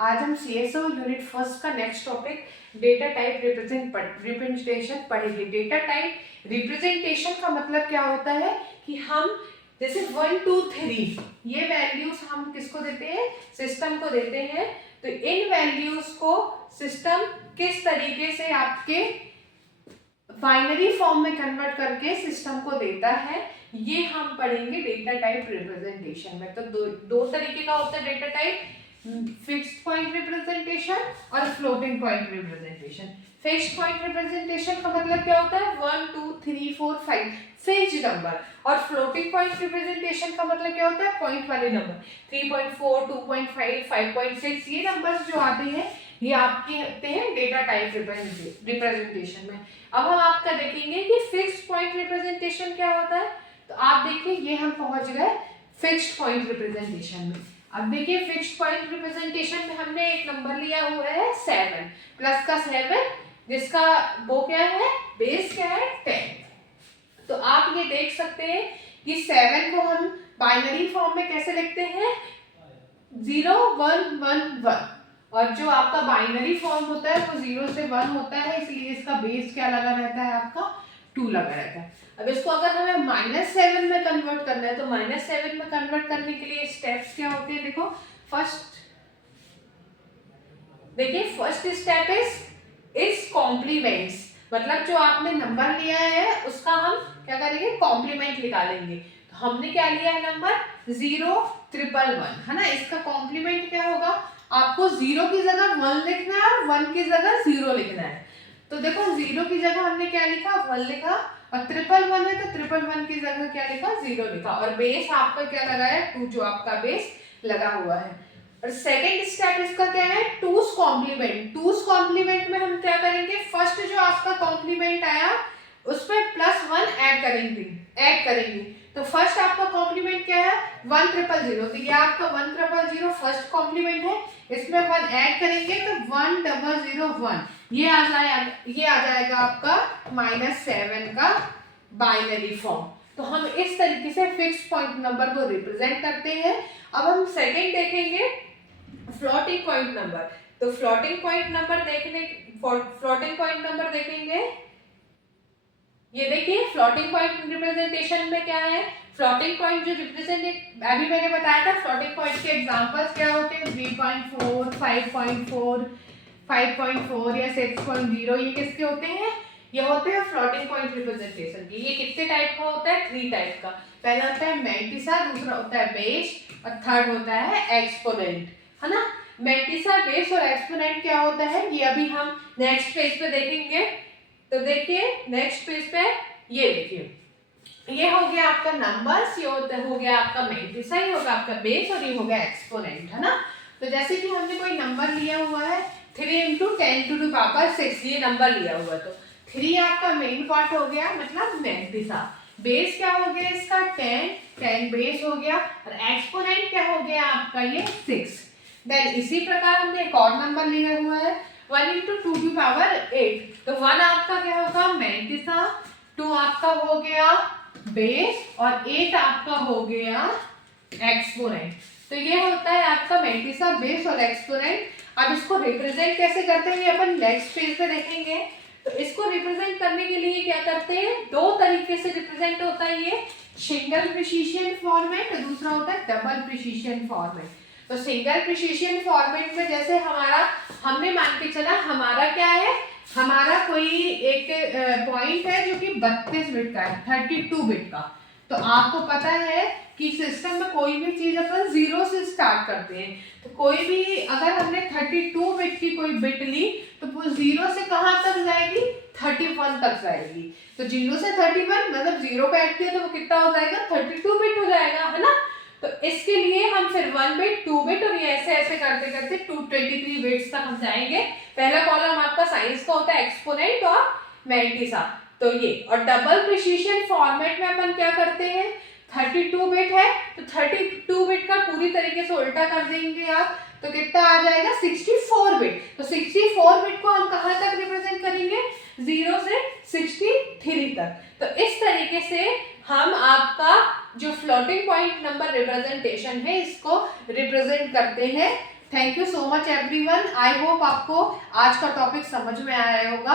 आज हम CSO unit first का next topic data type representation पढ़ेंगे। डेटा टाइप रिप्रेजेंटेशन का मतलब क्या होता है कि हम जैसे 1 2 3 ये वैल्यूज हम किसको देते हैं, सिस्टम को देते हैं। तो इन वैल्यूज को सिस्टम किस तरीके से आपके बाइनरी फॉर्म में कन्वर्ट करके सिस्टम को देता है, ये हम पढ़ेंगे डेटा टाइप रिप्रेजेंटेशन में। तो दो तरीके का होता है data type, fixed point representation और floating point representation. Fixed point representation का मतलब क्या होता है, 1 2 3 4 5 फिक्स्ड नंबर। और फ्लोटिंग पॉइंट रिप्रेजेंटेशन का मतलब क्या होता है, पॉइंट वाले नंबर 3.4 2.5 5.6 ये नंबर्स जो आते हैं ये आपके होते हैं डेटा टाइप रिप्रेजेंटेशन में। अब हम आपका देखेंगे कि फिक्स्ड पॉइंट रिप्रेजेंटेशन क्या होता है। तो आप देखिए ये हम पहुंच गए फिक्स्ड पॉइंट रिप्रेजेंटेशन में। अब देखिए फिक्स्ड पॉइंट रिप्रेजेंटेशन में हमने एक नंबर लिया हुआ है 7 प्लस का 7 जिसका वो क्या है, बेस क्या है 10। तो आप ये देख सकते हैं कि 7 को हम बाइनरी फॉर्म में कैसे लिखते हैं, 0 1 1 1। और जो आपका बाइनरी फॉर्म होता है वो 0 से 1 होता है, इसलिए इसका बेस क्या लगा रहता है, आपका 2 लगा रहता है। अब इसको अगर हमें -7 में कन्वर्ट करना है तो -7 में कन्वर्ट करने के लिए स्टेप्स क्या होते हैं, देखो फर्स्ट स्टेप इज कॉम्प्लीमेंट्स। मतलब जो आपने नंबर लिया है उसका हम क्या करेंगे, कॉम्प्लीमेंट निकालेंगे। तो हमने क्या लिया है नंबर 0 1 1 1 है ना, इसका कॉम्प्लीमेंट क्या होगा, आपको 0 की जगह 1 लिखना है और 1 की जगह 0 लिखना है। तो देखो 0 की जगह हमने क्या लिखा, 1 लिखा, और 1 1 1 है तो 1 1 1 की जगह क्या लिखा, 0 लिखा, और बेस आपका क्या लगा है 2, जो आपका बेस लगा हुआ है। और सेकंड स्टेप इसका क्या है, टूस कॉम्प्लीमेंट। टूस कॉम्प्लीमेंट में हम क्या करेंगे, फर्स्ट जो आपका कॉम्प्लीमेंट आया उस पर +1 ऐड करेंगे। तो फर्स्ट आपका कॉम्प्लीमेंट क्या है 1 0 0 0, तो ये आपका 1 0 0 फर्स्ट कॉम्प्लीमेंट है, इसमें 1 ऐड करेंगे तो 1 0 0 1, ये आ जाएगा आपका -7 का बाइनरी फॉर्म। तो हम इस तरीके से फिक्स्ड पॉइंट नंबर को रिप्रेजेंट करते हैं। अब हम सेकंड देखेंगे फ्लोटिंग पॉइंट नंबर। तो फ्लोटिंग पॉइंट नंबर देखेंगे, ये देखिए फ्लोटिंग पॉइंट रिप्रेजेंटेशन में क्या है, फ्लोटिंग पॉइंट जो रिप्रेजेंट अभी मैंने बताया था, फ्लोटिंग पॉइंट के एग्जांपल्स क्या होते हैं, 3.4 5.4 5.4 या 6.0, ये किसके होते हैं, ये होते हैं फ्लोटिंग पॉइंट रिप्रेजेंटेशन के। ये कितने टाइप का होता है, 3 टाइप का। पहला होता है मैंटिसा, दूसरा होता है बेस, और थर्ड होता है एक्सपोनेंट, है ना। मैंटिसा, बेस और एक्सपोनेंट क्या होता है ये अभी हम नेक्स्ट पेज पे देखेंगे। तो देखिए नेक्स्ट पेज पे ये देखिए, ये हो गया आपका नंबर्स, ये हो गया आपका मैंटिसा, ये होगा आपका बेस, और ये हो गया एक्सपोनेंट, है ना। तो जैसे कि हमने कोई नंबर लिया हुआ है 3 × 10⁻6, ये नंबर लिया हुआ है, तो 3 आपका मेन पार्ट हो गया, मतलब मैंटिसा। बेस क्या हो गया इसका 10 बेस हो गया, और एक्सपोनेंट क्या हो गया आपका ये 6। देन इसी प्रकार हमने एक और नंबर लिया हुआ है 1 × 2⁸, तो 1 आपका क्या होगा मैंटिसा, 2 आपका हो गया बेस, और 8 आपका हो गया एक्सपोनेंट। तो ये होता है आपका मैंटिसा, बेस और एक्सपोनेंट। अब इसको रिप्रेजेंट कैसे करते हैं ये अपन नेक्स्ट पेज पे देखेंगे। तो इसको रिप्रेजेंट करने के लिए क्या करते हैं, 2 तरीके से रिप्रेजेंट होता है ये, सिंगल प्रिसिशन फॉर्मेट, दूसरा होता है डबल प्रिसिशन फॉर्मेट। तो सिंगल प्रिसिशन फॉर्मेट में जैसे हमने मान के चला हमारा क्या है, हमारा कोई एक पॉइंट है जो कि 32 बिट का है, 32 बिट का। तो आपको पता है कि सिस्टम में कोई भी चीज अपन 0 से स्टार्ट करते हैं। तो कोई भी अगर हमने 32 बिट की कोई बिट ली तो वो 0 से कहां तक जाएगी, 31 तक जाएगी। तो 0 से 31 मतलब 0 का ऐड किया तो वो कितना हो जाएगा, 32 बिट हो जाएगा, है ना। तो इसके लिए हम फिर 1 बिट 2 बिट और ये ऐसे ऐसे करते करते 223 बिट्स तक हम जाएंगे। पहला कॉलम आपका साइंस का होता है एक्सपोनेंट और मैंटिसा, तो ये। और डबल प्रिसिशन फॉर्मेट में अपन क्या करते हैं, 32 बिट है तो 32 बिट का पूरी तरीके से उल्टा कर देंगे आप, तो कितना आ जाएगा 64 बिट। तो 64 बिट को हम कहां तक रिप्रेजेंट करेंगे, 0 से 63 तक। तो इस तरीके से हम आपका जो फ्लोटिंग पॉइंट नंबर रिप्रेजेंटेशन है इसको रिप्रेजेंट करते हैं thank you so much everyone. I hope आपको आज का टॉपिक समझ में आया होगा।